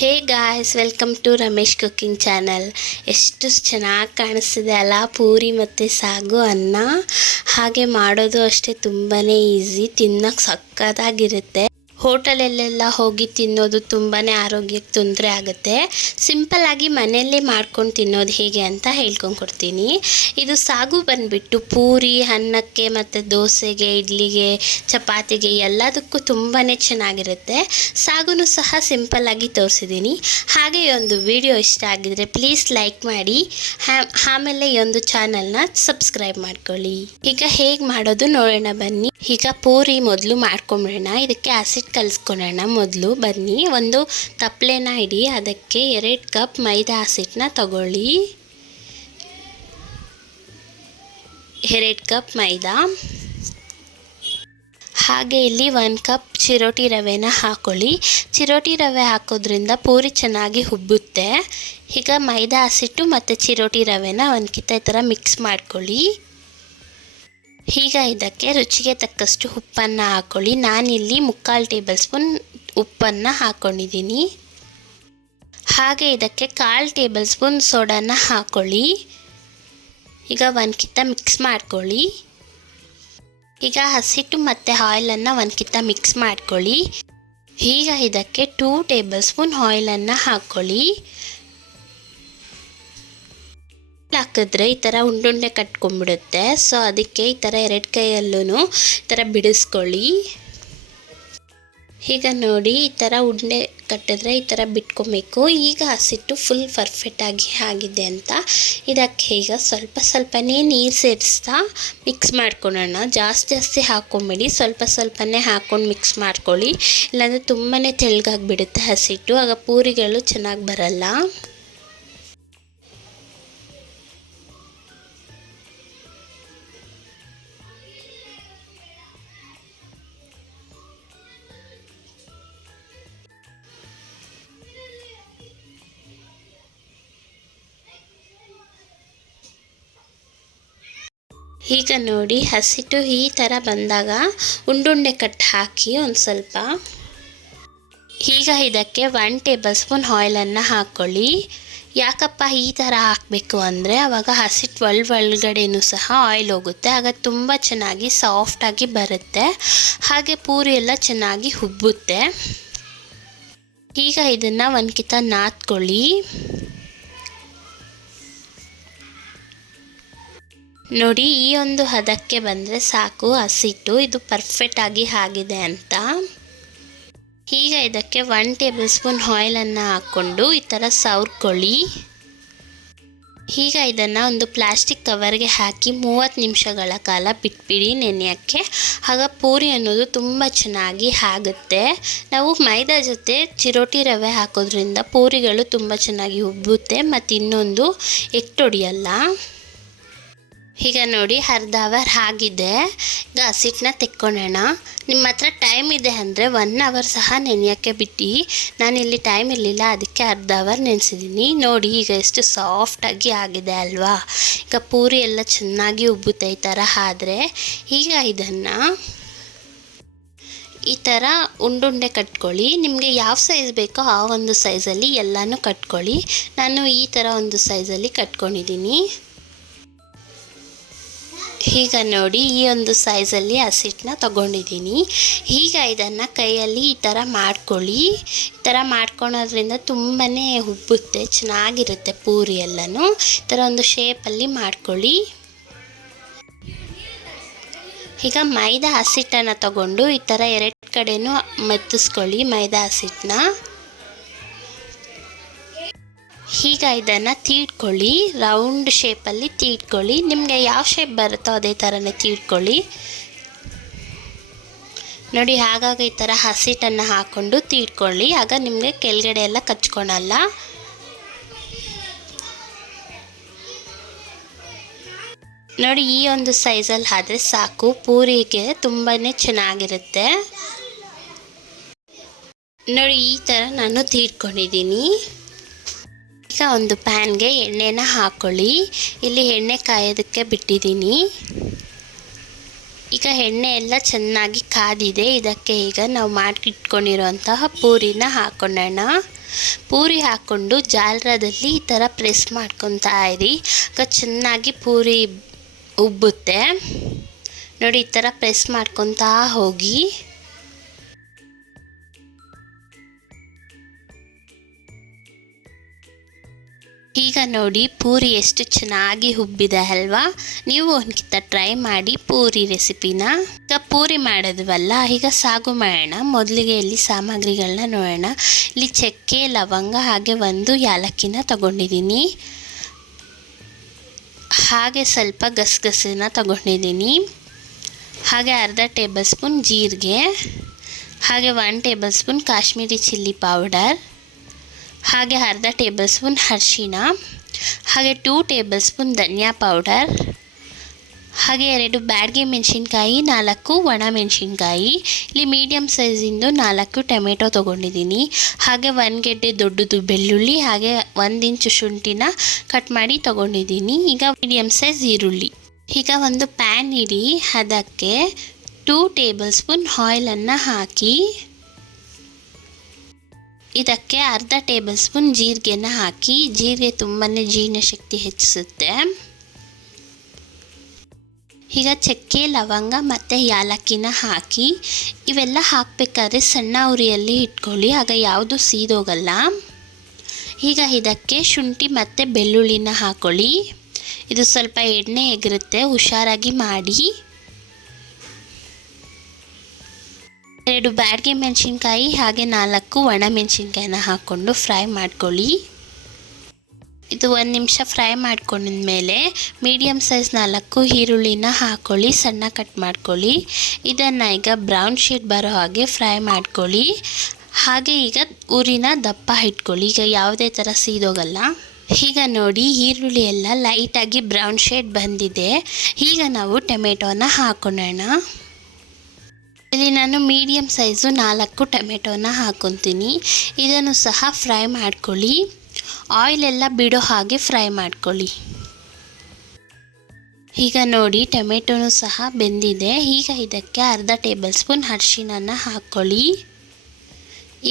Hey guys, welcome to Ramesh cooking channel. ಎಷ್ಟು ಚೆನ್ನಾಗಿ ಕಾಣಿಸ್ತಿದೆ ಅಲ್ಲ ಪೂರಿ ಮತ್ತು ಸಾಗು ಅನ್ನ. ಹಾಗೆ ಮಾಡೋದು ಅಷ್ಟೇ ತುಂಬಾ ಈಸಿ, ತಿನ್ನೋಕ್ಕೆ ಸಕ್ಕತ್ತಾಗಿರುತ್ತೆ. ಹೋಟೆಲಲ್ಲೆಲ್ಲ ಹೋಗಿ ತಿನ್ನೋದು ತುಂಬಾ ಆರೋಗ್ಯಕ್ಕೆ ತೊಂದರೆ ಆಗುತ್ತೆ. ಸಿಂಪಲ್ಲಾಗಿ ಮನೆಯಲ್ಲೇ ಮಾಡ್ಕೊಂಡು ತಿನ್ನೋದು ಹೇಗೆ ಅಂತ ಹೇಳ್ಕೊಂಡ್ಕೊಡ್ತೀನಿ. ಇದು ಸಾಗು ಬಂದುಬಿಟ್ಟು ಪೂರಿ, ಅನ್ನಕ್ಕೆ ಮತ್ತು ದೋಸೆಗೆ, ಇಡ್ಲಿಗೆ, ಚಪಾತಿಗೆ ಎಲ್ಲದಕ್ಕೂ ತುಂಬಾ ಚೆನ್ನಾಗಿರುತ್ತೆ. ಸಾಗುನು ಸಹ ಸಿಂಪಲ್ಲಾಗಿ ತೋರಿಸಿದ್ದೀನಿ. ಹಾಗೆ ಈ ಒಂದು ವಿಡಿಯೋ ಇಷ್ಟ ಆಗಿದರೆ ಪ್ಲೀಸ್ ಲೈಕ್ ಮಾಡಿ, ಆಮೇಲೆ ಈ ಒಂದು ಚಾನಲ್ನ ಸಬ್ಸ್ಕ್ರೈಬ್ ಮಾಡ್ಕೊಳ್ಳಿ. ಈಗ ಹೇಗೆ ಮಾಡೋದು ನೋಡೋಣ ಬನ್ನಿ. ಈಗ ಪೂರಿ ಮೊದಲು ಮಾಡ್ಕೊಂಬಿಡೋಣ. ಇದಕ್ಕೆ ಆಸಿಡ್ ಕಲಿಸ್ಕೊಳ್ಳೋಣ. ಮೊದಲು ಬನ್ನಿ, ಒಂದು ತಪ್ಪಲೆನ ಇಡಿ, ಅದಕ್ಕೆ 2 ಕಪ್ ಮೈದಾ ಹಸಿಟ್ಟನ್ನ ತಗೊಳ್ಳಿ. 2 ಕಪ್ ಮೈದಾ. ಹಾಗೆ ಇಲ್ಲಿ 1 ಕಪ್ ಚಿರೋಟಿ ರವೆನ ಹಾಕೊಳ್ಳಿ. ಚಿರೋಟಿ ರವೆ ಹಾಕೋದ್ರಿಂದ ಪೂರಿ ಚೆನ್ನಾಗಿ ಹುಬ್ಬುತ್ತೆ. ಈಗ ಮೈದಾ ಹಸಿಟ್ಟು ಮತ್ತು ಚಿರೋಟಿ ರವೆನ ಒಂದ್ಕಿತ ಈ ಥರ ಮಿಕ್ಸ್ ಮಾಡ್ಕೊಳ್ಳಿ. ಈಗ ಇದಕ್ಕೆ ರುಚಿಗೆ ತಕ್ಕಷ್ಟು ಉಪ್ಪನ್ನು ಹಾಕ್ಕೊಳ್ಳಿ. ನಾನಿಲ್ಲಿ 3/4 ಟೇಬಲ್ ಸ್ಪೂನ್ ಉಪ್ಪನ್ನು ಹಾಕ್ಕೊಂಡಿದ್ದೀನಿ. ಹಾಗೆ ಇದಕ್ಕೆ 1/4 ಟೇಬಲ್ ಸ್ಪೂನ್ ಸೋಡಾನ ಹಾಕ್ಕೊಳ್ಳಿ. ಈಗ ಒಂದ್ಕಿತ ಮಿಕ್ಸ್ ಮಾಡ್ಕೊಳ್ಳಿ. ಈಗ ಹಸಿಟ್ಟು ಮತ್ತು ಆಯಿಲನ್ನು ಒಂದ್ಕಿತ ಮಿಕ್ಸ್ ಮಾಡ್ಕೊಳ್ಳಿ. ಈಗ ಇದಕ್ಕೆ 2 ಟೇಬಲ್ ಸ್ಪೂನ್ ಆಯಿಲನ್ನು ಹಾಕ್ಕೊಳ್ಳಿ. ಹಾಕಿದ್ರೆ ಈ ಥರ ಉಂಡುಂಡೆ ಕಟ್ಕೊಂಡ್ಬಿಡುತ್ತೆ. ಸೊ ಅದಕ್ಕೆ ಈ ಥರ 2 ಕೈಯಲ್ಲೂ ಈ ಥರ ಬಿಡಿಸ್ಕೊಳ್ಳಿ. ಈಗ ನೋಡಿ, ಈ ಥರ ಉಂಡೆ ಕಟ್ಟಿದ್ರೆ ಈ ಥರ ಬಿಟ್ಕೊಬೇಕು. ಈಗ ಹಸಿಟ್ಟು ಫುಲ್ ಪರ್ಫೆಕ್ಟಾಗಿ ಆಗಿದೆ ಅಂತ ಇದಕ್ಕೆ ಈಗ ಸ್ವಲ್ಪನೇ ನೀರು ಸೇರಿಸ್ತಾ ಮಿಕ್ಸ್ ಮಾಡ್ಕೊಳ್ಳೋಣ. ಜಾಸ್ತಿ ಹಾಕ್ಕೊಂಬೇಡಿ, ಸ್ವಲ್ಪನೇ ಹಾಕ್ಕೊಂಡು ಮಿಕ್ಸ್ ಮಾಡ್ಕೊಳ್ಳಿ. ಇಲ್ಲಾಂದರೆ ತುಂಬಾ ತೆಳ್ಳಗಾಗಿಬಿಡುತ್ತೆ ಹಸಿಟ್ಟು, ಆಗ ಪೂರಿಗಳು ಚೆನ್ನಾಗಿ ಬರಲ್ಲ. ಈಗ ನೋಡಿ, ಹಸಿಟ್ಟು ಈ ಥರ ಬಂದಾಗ ಉಂಡುಂಡೆ ಕಟ್ ಹಾಕಿ ಒಂದು ಸ್ವಲ್ಪ. ಈಗ ಇದಕ್ಕೆ 1 ಟೇಬಲ್ ಸ್ಪೂನ್ ಆಯಿಲನ್ನು ಹಾಕ್ಕೊಳ್ಳಿ. ಯಾಕಪ್ಪ ಈ ಥರ ಹಾಕಬೇಕು ಅಂದರೆ ಆವಾಗ ಹಸಿಟ್ಟು ಒಳಗಡೆನೂ ಸಹ ಆಯಿಲ್ ಹೋಗುತ್ತೆ, ಆಗ ತುಂಬ ಚೆನ್ನಾಗಿ ಸಾಫ್ಟಾಗಿ ಬರುತ್ತೆ. ಹಾಗೆ ಪೂರಿ ಎಲ್ಲ ಚೆನ್ನಾಗಿ ಹುಬ್ಬುತ್ತೆ. ಈಗ ಇದನ್ನು ಒಂದ್ಕಿತ ನಾದ್ಕೊಳ್ಳಿ. ನೋಡಿ, ಈ ಒಂದು ಹದಕ್ಕೆ ಬಂದರೆ ಸಾಕು ಹಸಿಟ್ಟು, ಇದು ಪರ್ಫೆಕ್ಟಾಗಿ ಆಗಿದೆ ಅಂತ. ಈಗ ಇದಕ್ಕೆ 1 ಟೇಬಲ್ ಸ್ಪೂನ್ ಆಯಿಲನ್ನು ಹಾಕ್ಕೊಂಡು ಈ ಥರ ಸವರ್ಕೊಳ್ಳಿ. ಈಗ ಇದನ್ನು ಒಂದು ಪ್ಲಾಸ್ಟಿಕ್ ಕವರ್ಗೆ ಹಾಕಿ 30 ನಿಮಿಷಗಳ ಕಾಲ ಬಿಟ್ಬಿಡಿ ನೆನೆಯೋಕ್ಕೆ. ಆಗ ಪೂರಿ ಅನ್ನೋದು ತುಂಬ ಚೆನ್ನಾಗಿ ಆಗುತ್ತೆ. ನಾವು ಮೈದಾ ಜೊತೆ ಚಿರೋಟಿ ರವೆ ಹಾಕೋದ್ರಿಂದ ಪೂರಿಗಳು ತುಂಬ ಚೆನ್ನಾಗಿ ಉಬ್ಬುತ್ತೆ ಮತ್ತು ಇನ್ನೊಂದು ಎಟ್ಟೊಡಿಯಲ್ಲ. ಈಗ ನೋಡಿ, ಅರ್ಧ ಅವರ್ ಆಗಿದೆ. ಈಗ ಹಸಿಟ್ಟನ್ನ ತೆಕ್ಕೊಳ್ಳೋಣ. ನಿಮ್ಮ ಹತ್ರ ಟೈಮ್ ಇದೆ ಅಂದರೆ 1 ಅವರ್ ಸಹ ನೆನೆಯೋಕ್ಕೆ ಬಿಟ್ಟು, ನಾನಿಲ್ಲಿ ಟೈಮ್ ಇರಲಿಲ್ಲ ಅದಕ್ಕೆ ಅರ್ಧ ಅವರ್ ನೆನೆಸಿದ್ದೀನಿ. ನೋಡಿ ಈಗ ಎಷ್ಟು ಸಾಫ್ಟಾಗಿ ಆಗಿದೆ ಅಲ್ವಾ. ಈಗ ಪೂರಿ ಎಲ್ಲ ಚೆನ್ನಾಗಿ ಉಬ್ಬುತ್ತೆ ಈ ಥರ ಆದರೆ. ಈಗ ಇದನ್ನು ಈ ಥರ ಉಂಡುಂಡೆ ಕಟ್ಕೊಳ್ಳಿ. ನಿಮಗೆ ಯಾವ ಸೈಜ್ ಬೇಕೋ ಆ ಒಂದು ಸೈಜಲ್ಲಿ ಎಲ್ಲನೂ ಕಟ್ಕೊಳ್ಳಿ. ನಾನು ಈ ಥರ ಒಂದು ಸೈಜಲ್ಲಿ ಕಟ್ಕೊಂಡಿದ್ದೀನಿ. ಈಗ ನೋಡಿ, ಈ ಒಂದು ಸೈಜಲ್ಲಿ ಹಸಿಟ್ಟನ್ನ ತಗೊಂಡಿದ್ದೀನಿ. ಈಗ ಇದನ್ನು ಕೈಯಲ್ಲಿ ಈ ಥರ ಮಾಡ್ಕೊಳ್ಳಿ. ಈ ಥರ ಮಾಡ್ಕೊಳೋದ್ರಿಂದ ತುಂಬಾ ಉಬ್ಬುತ್ತೆ, ಚೆನ್ನಾಗಿರುತ್ತೆ ಪೂರಿ ಎಲ್ಲನೂ. ಈ ಥರ ಒಂದು ಶೇಪಲ್ಲಿ ಮಾಡ್ಕೊಳ್ಳಿ. ಈಗ ಮೈದಾ ಹಸಿಟ್ಟನ್ನು ತಗೊಂಡು ಈ ಥರ 2 ಕಡೆನೂ ಮೆತ್ತಿಸ್ಕೊಳ್ಳಿ ಮೈದಾ ಹಸಿಟ್ಟನ್ನ. ಈಗ ಇದನ್ನು ತೀಡ್ಕೊಳ್ಳಿ, ರೌಂಡ್ ಶೇಪಲ್ಲಿ ತೀಡ್ಕೊಳ್ಳಿ. ನಿಮಗೆ ಯಾವ ಶೇಪ್ ಬರುತ್ತೋ ಅದೇ ಥರನೇ ತೀಡ್ಕೊಳ್ಳಿ. ನೋಡಿ, ಹಾಗಾಗಿ ಈ ಥರ ಹಸಿಟ್ಟನ್ನು ಹಾಕ್ಕೊಂಡು ತೀಡ್ಕೊಳ್ಳಿ, ಆಗ ನಿಮಗೆ ಕೆಳಗಡೆ ಎಲ್ಲ ಕಚ್ಕೊಳಲ್ಲ. ನೋಡಿ, ಈ ಒಂದು ಸೈಜಲ್ಲಿ ಆದರೆ ಸಾಕು, ಪೂರಿಗೆ ತುಂಬಾ ಚೆನ್ನಾಗಿರುತ್ತೆ. ನೋಡಿ, ಈ ಥರ ನಾನು ತೀಡ್ಕೊಂಡಿದ್ದೀನಿ. ಈಗ ಒಂದು ಪ್ಯಾನ್ಗೆ ಎಣ್ಣೆನ ಹಾಕ್ಕೊಳ್ಳಿ. ಇಲ್ಲಿ ಎಣ್ಣೆ ಕಾಯೋದಕ್ಕೆ ಬಿಟ್ಟಿದ್ದೀನಿ. ಈಗ ಎಣ್ಣೆ ಎಲ್ಲ ಚೆನ್ನಾಗಿ ಕಾದಿದೆ. ಇದಕ್ಕೆ ಈಗ ನಾವು ಮಾಡಿಟ್ಕೊಂಡಿರೋಂತಹ ಪೂರಿನ ಹಾಕ್ಕೊಳ್ಳೋಣ. ಪೂರಿ ಹಾಕ್ಕೊಂಡು ಜಾಲರದಲ್ಲಿ ಈ ಥರ ಪ್ರೆಸ್ ಮಾಡ್ಕೊತಾ ಇರಿ. ಆಗ ಚೆನ್ನಾಗಿ ಪೂರಿ ಉಬ್ಬುತ್ತೆ ನೋಡಿ. ಈ ಥರ ಪ್ರೆಸ್ ಮಾಡ್ಕೊತಾ ಹೋಗಿ. ಈಗ ನೋಡಿ ಪೂರಿ ಎಷ್ಟು ಚೆನ್ನಾಗಿ ಉಬ್ಬಿದೆ ಅಲ್ವಾ. ನೀವು ಒಂದ್ಕಿತ ಟ್ರೈ ಮಾಡಿ ಪೂರಿ ರೆಸಿಪಿನ. ಈಗ ಪೂರಿ ಮಾಡೋದ್ವಲ್ಲ, ಈಗ ಸಾಗು ಮಾಡೋಣ. ಮೊದಲಿಗೆ ಇಲ್ಲಿ ಸಾಮಗ್ರಿಗಳನ್ನ ನೋಡೋಣ. ಇಲ್ಲಿ ಚಕ್ಕೆ, ಲವಂಗ ಹಾಗೆ 1 ಯಾಲಕ್ಕಿನ ತಗೊಂಡಿದ್ದೀನಿ. ಹಾಗೆ ಸ್ವಲ್ಪ ಗಸಗಸೆನ ತಗೊಂಡಿದ್ದೀನಿ. ಹಾಗೆ ಅರ್ಧ ಟೇಬಲ್ ಸ್ಪೂನ್ ಜೀರಿಗೆ, ಹಾಗೆ 1 table spoon Kashmiri chilli powder, ಹಾಗೆ ಅರ್ಧ ಟೇಬಲ್ ಸ್ಪೂನ್ ಅರಿಶಿಣ, ಹಾಗೆ 2 ಟೇಬಲ್ ಸ್ಪೂನ್ ಧನಿಯಾ ಪೌಡರ್, ಹಾಗೆ 2 ಬ್ಯಾಡಗಿ ಮೆಣಸಿನ್ಕಾಯಿ, 4 ಒಣ ಮೆಣಸಿನ್ಕಾಯಿ. ಇಲ್ಲಿ ಮೀಡಿಯಮ್ ಸೈಜಿಂದು 4 ಟೊಮೆಟೊ ತೊಗೊಂಡಿದ್ದೀನಿ. ಹಾಗೆ 1 ಗೆಡ್ಡೆ ದೊಡ್ಡದು ಬೆಳ್ಳುಳ್ಳಿ, ಹಾಗೆ 1 ಇಂಚು ಶುಂಠಿನ ಕಟ್ ಮಾಡಿ ತೊಗೊಂಡಿದ್ದೀನಿ. ಈಗ ಮೀಡಿಯಮ್ ಸೈಜ್ ಈರುಳ್ಳಿ. ಈಗ ಒಂದು ಪ್ಯಾನ್ ಇಡಿ, ಅದಕ್ಕೆ 2 ಟೇಬಲ್ ಸ್ಪೂನ್ ಆಯಿಲನ್ನು ಹಾಕಿ, ಇದಕ್ಕೆ ಅರ್ಧ ಟೇಬಲ್ ಸ್ಪೂನ್ ಜೀರಿಗೆನ ಹಾಕಿ. ಜೀರಿಗೆ ತುಂಬಾ ಜೀರ್ಣಶಕ್ತಿ ಹೆಚ್ಚಿಸುತ್ತೆ. ಈಗ ಚಕ್ಕೆ, ಲವಂಗ ಮತ್ತು ಯಾಲಕ್ಕಿನ ಹಾಕಿ. ಇವೆಲ್ಲ ಹಾಕಬೇಕಾದ್ರೆ ಸಣ್ಣ ಉರಿಯಲ್ಲಿ ಇಟ್ಕೊಳ್ಳಿ, ಆಗ ಯಾವುದು ಸೀದೋಗಲ್ಲ. ಈಗ ಇದಕ್ಕೆ ಶುಂಠಿ ಮತ್ತು ಬೆಳ್ಳುಳ್ಳಿನ ಹಾಕ್ಕೊಳ್ಳಿ. ಇದು ಸ್ವಲ್ಪ ಎಣ್ಣೆ ಎಗರುತ್ತೆ, ಹುಷಾರಾಗಿ ಮಾಡಿ. 2 ಬ್ಯಾಡಗಿ ಮೆಣಸಿನ್ಕಾಯಿ ಹಾಗೆ 4 ಒಣ ಮೆಣಸಿನ್ಕಾಯಿನ ಹಾಕ್ಕೊಂಡು ಫ್ರೈ ಮಾಡ್ಕೊಳ್ಳಿ. ಇದು 1 ನಿಮಿಷ ಫ್ರೈ ಮಾಡ್ಕೊಂಡಿದ್ಮೇಲೆ ಮೀಡಿಯಮ್ ಸೈಜ್ 4 ಈರುಳ್ಳಿನ ಹಾಕ್ಕೊಳ್ಳಿ, ಸಣ್ಣ ಕಟ್ ಮಾಡ್ಕೊಳ್ಳಿ. ಇದನ್ನು ಈಗ ಬ್ರೌನ್ ಶೇಡ್ ಬರೋ ಹಾಗೆ ಫ್ರೈ ಮಾಡ್ಕೊಳ್ಳಿ. ಹಾಗೆ ಈಗ ಉರಿನ ದಪ್ಪ ಇಟ್ಕೊಳ್ಳಿ, ಈಗ ಯಾವುದೇ ಥರ ಸೀದೋಗಲ್ಲ. ಈಗ ನೋಡಿ ಈರುಳ್ಳಿ ಎಲ್ಲ ಲೈಟಾಗಿ ಬ್ರೌನ್ ಶೇಡ್ ಬಂದಿದೆ. ಈಗ ನಾವು ಟೊಮೆಟೊನ ಹಾಕೊಳ್ಳೋಣ. ಇಲ್ಲಿ ನಾನು ಮೀಡಿಯಮ್ ಸೈಜು 4 ಟೊಮೆಟೊನ ಹಾಕ್ಕೊತೀನಿ. ಇದನ್ನು ಸಹ ಫ್ರೈ ಮಾಡ್ಕೊಳ್ಳಿ. ಆಯಿಲೆಲ್ಲ ಬಿಡೋ ಹಾಗೆ ಫ್ರೈ ಮಾಡ್ಕೊಳ್ಳಿ. ಈಗ ನೋಡಿ ಟೊಮೆಟೊನೂ ಸಹ ಬೆಂದಿದೆ. ಈಗ ಇದಕ್ಕೆ ಅರ್ಧ ಟೇಬಲ್ ಸ್ಪೂನ್ ಅರಿಶಿಣನ ಹಾಕ್ಕೊಳ್ಳಿ.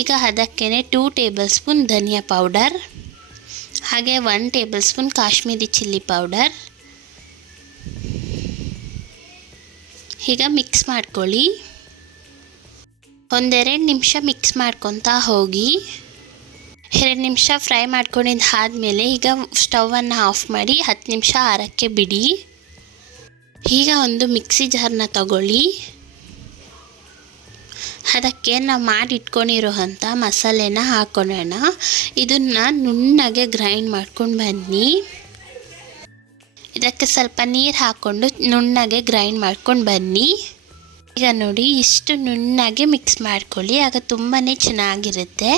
ಈಗ ಅದಕ್ಕೆ 2 ಟೇಬಲ್ ಸ್ಪೂನ್ ಧನಿಯಾ ಪೌಡರ್, ಹಾಗೆ 1 table spoon Kashmiri chilli powder. ಈಗ ಮಿಕ್ಸ್ ಮಾಡ್ಕೊಳ್ಳಿ. 1-2 ನಿಮಿಷ ಮಿಕ್ಸ್ ಮಾಡ್ಕೊತಾ ಹೋಗಿ. 2 ನಿಮಿಷ ಫ್ರೈ ಮಾಡ್ಕೊಂಡಿದ್ದಾದಮೇಲೆ ಈಗ ಸ್ಟವನ್ನು ಆಫ್ ಮಾಡಿ 10 ನಿಮಿಷ ಆರಕ್ಕೆ ಬಿಡಿ. ಈಗ ಒಂದು ಮಿಕ್ಸಿ ಜಾರ್ನ ತಗೊಳ್ಳಿ. ಅದಕ್ಕೆ ನಾವು ಮಾಡಿಟ್ಕೊಂಡಿರೋಂಥ ಮಸಾಲೆನ ಹಾಕೊಳ್ಳೋಣ. ಇದನ್ನು ನುಣ್ಣಗೆ ಗ್ರೈಂಡ್ ಮಾಡ್ಕೊಂಡು ಬನ್ನಿ. ಇದಕ್ಕೆ ಸ್ವಲ್ಪ ನೀರು ಹಾಕ್ಕೊಂಡು ನುಣ್ಣಗೆ ಗ್ರೈಂಡ್ ಮಾಡ್ಕೊಂಡು ಬನ್ನಿ. ಈಗ ನೋಡಿ ಇಷ್ಟು ನುಣ್ಣಗೆ ಮಿಕ್ಸ್ ಮಾಡ್ಕೊಳ್ಳಿ, ಆಗ ತುಂಬಾ ಚೆನ್ನಾಗಿರುತ್ತೆ.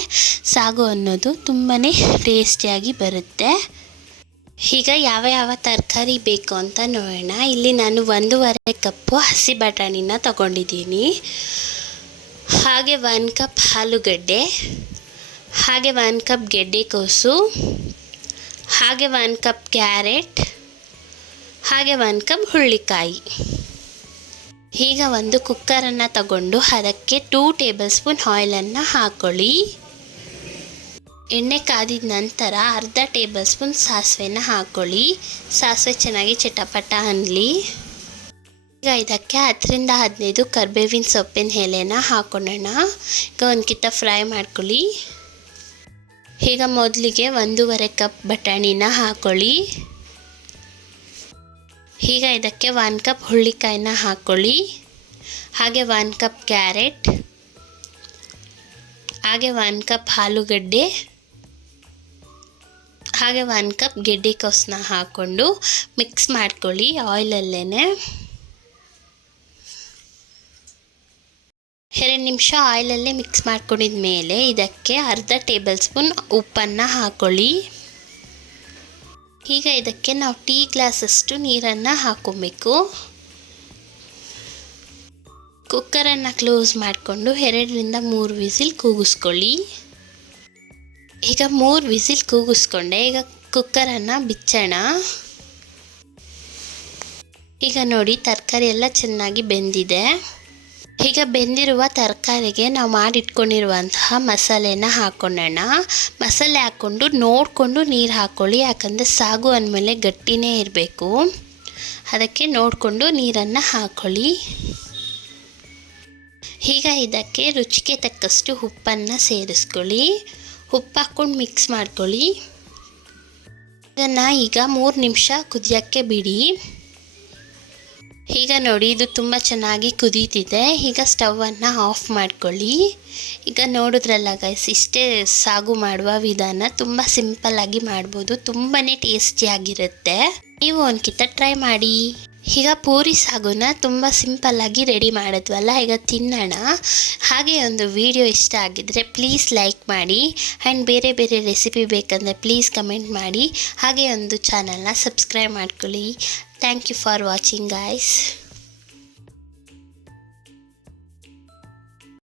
ಸಾಗು ಅನ್ನೋದು ತುಂಬಾ ಟೇಸ್ಟಿಯಾಗಿ ಬರುತ್ತೆ. ಈಗ ಯಾವ ತರಕಾರಿ ಬೇಕು ಅಂತ ನೋಡೋಣ. ಇಲ್ಲಿ ನಾನು 1.5 ಕಪ್ಪು ಹಸಿ ಬಟಾಣಿನ ತಗೊಂಡಿದ್ದೀನಿ. ಹಾಗೆ 1 ಕಪ್ ಆಲೂಗಡ್ಡೆ, ಹಾಗೆ 1 ಕಪ್ ಗೆಡ್ಡೆಕೋಸು, ಹಾಗೆ 1 ಕಪ್ ಕ್ಯಾರೆಟ್, ಹಾಗೆ 1 ಕಪ್ ಹುರುಳಿಕಾಯಿ. ಈಗ ಒಂದು ಕುಕ್ಕರನ್ನು ತಗೊಂಡು ಅದಕ್ಕೆ 2 ಟೇಬಲ್ ಸ್ಪೂನ್ ಆಯಿಲನ್ನು ಹಾಕ್ಕೊಳ್ಳಿ. ಎಣ್ಣೆ ಕಾದಿದ ನಂತರ ಅರ್ಧ ಟೇಬಲ್ ಸ್ಪೂನ್ ಸಾಸಿವೆನ ಹಾಕ್ಕೊಳ್ಳಿ. ಸಾಸಿವೆ ಚೆನ್ನಾಗಿ ಚಟಪಟ ಅನ್ನಲಿ. ಈಗ ಇದಕ್ಕೆ 10ರಿಂದ 15 ಕರಿಬೇವಿನ ಸೊಪ್ಪಿನ ಎಲೆನ ಹಾಕೊಳ್ಳೋಣ. ಈಗ ಒಂದ್ಕಿತ ಫ್ರೈ ಮಾಡ್ಕೊಳ್ಳಿ. ಈಗ ಮೊದಲಿಗೆ 1.5 ಕಪ್ ಬಟಾಣಿನ ಹಾಕ್ಕೊಳ್ಳಿ. ಈಗ ಇದಕ್ಕೆ 1 ಕಪ್ ಹುರುಳಿಕಾಯಿನ ಹಾಕ್ಕೊಳ್ಳಿ, ಹಾಗೆ 1 ಕಪ್ ಕ್ಯಾರೆಟ್, ಹಾಗೆ 1 ಕಪ್ ಆಲೂಗಡ್ಡೆ, ಹಾಗೆ 1 ಕಪ್ ಗೆಡ್ಡೆಕೋಸನ್ನ ಹಾಕ್ಕೊಂಡು ಮಿಕ್ಸ್ ಮಾಡ್ಕೊಳ್ಳಿ ಆಯಿಲಲ್ಲೇ. 2 ನಿಮಿಷ ಆಯಿಲಲ್ಲೇ ಮಿಕ್ಸ್ ಮಾಡ್ಕೊಂಡಿದ ಮೇಲೆ ಇದಕ್ಕೆ ಅರ್ಧ ಟೇಬಲ್ ಸ್ಪೂನ್ ಉಪ್ಪನ್ನು ಹಾಕ್ಕೊಳ್ಳಿ. ಈಗ ಇದಕ್ಕೆ ನಾವು ಟೀ ಗ್ಲಾಸಷ್ಟು ನೀರನ್ನು ಹಾಕ್ಕೊಬೇಕು. ಕುಕ್ಕರನ್ನು ಕ್ಲೋಸ್ ಮಾಡಿಕೊಂಡು 2ರಿಂದ 3 ವಿಸಿಲ್ ಕೂಗಿಸ್ಕೊಳ್ಳಿ. ಈಗ 3 ವಿಸಿಲ್ ಕೂಗಿಸ್ಕೊಂಡೆ. ಈಗ ಕುಕ್ಕರನ್ನು ಬಿಚ್ಚೋಣ. ಈಗ ನೋಡಿ ತರಕಾರಿ ಎಲ್ಲ ಚೆನ್ನಾಗಿ ಬೆಂದಿದೆ. ಈಗ ಬೆಂದಿರುವ ತರಕಾರಿಗೆ ನಾವು ಮಾಡಿಟ್ಕೊಂಡಿರುವಂತಹ ಮಸಾಲೆನ ಹಾಕ್ಕೊಳ್ಳೋಣ. ಮಸಾಲೆ ಹಾಕ್ಕೊಂಡು ನೋಡಿಕೊಂಡು ನೀರು ಹಾಕ್ಕೊಳ್ಳಿ, ಯಾಕಂದರೆ ಸಾಗು ಅಂದಮೇಲೆ ಗಟ್ಟಿನೇ ಇರಬೇಕು. ಅದಕ್ಕೆ ನೋಡಿಕೊಂಡು ನೀರನ್ನು ಹಾಕ್ಕೊಳ್ಳಿ. ಈಗ ಇದಕ್ಕೆ ರುಚಿಗೆ ತಕ್ಕಷ್ಟು ಉಪ್ಪನ್ನು ಸೇರಿಸ್ಕೊಳ್ಳಿ. ಉಪ್ಪು ಹಾಕ್ಕೊಂಡು ಮಿಕ್ಸ್ ಮಾಡ್ಕೊಳ್ಳಿ. ಇದನ್ನು ಈಗ 3 ನಿಮಿಷ ಕುದಿಯೋಕ್ಕೆ ಬಿಡಿ. ಈಗ ನೋಡಿ, ಇದು ತುಂಬ ಚೆನ್ನಾಗಿ ಕುದೀತಿದೆ. ಈಗ ಸ್ಟವನ್ನು ಆಫ್ ಮಾಡ್ಕೊಳ್ಳಿ. ಈಗ ನೋಡಿದ್ರಲ್ಲ ಗೈಸ್, ಇಷ್ಟೇ ಸಾಗು ಮಾಡುವ ವಿಧಾನ. ತುಂಬ ಸಿಂಪಲ್ಲಾಗಿ ಮಾಡ್ಬೋದು, ತುಂಬಾ ಟೇಸ್ಟಿಯಾಗಿರುತ್ತೆ. ನೀವು ಒಂದ್ಕಿತ ಟ್ರೈ ಮಾಡಿ. ಈಗ ಪೂರಿ ಸಾಗುನ ತುಂಬ ಸಿಂಪಲ್ಲಾಗಿ ರೆಡಿ ಮಾಡಿದ್ವಲ್ಲ, ಈಗ ತಿನ್ನೋಣ. ಹಾಗೆ ಒಂದು ವಿಡಿಯೋ ಇಷ್ಟ ಆಗಿದ್ದರೆ ಪ್ಲೀಸ್ ಲೈಕ್ ಮಾಡಿ. ಆ್ಯಂಡ್ ಬೇರೆ ಬೇರೆ ರೆಸಿಪಿ ಬೇಕಂದರೆ ಪ್ಲೀಸ್ ಕಮೆಂಟ್ ಮಾಡಿ. ಹಾಗೆ ಒಂದು ಚಾನಲ್ನ ಸಬ್ಸ್ಕ್ರೈಬ್ ಮಾಡ್ಕೊಳ್ಳಿ. Thank you for watching guys.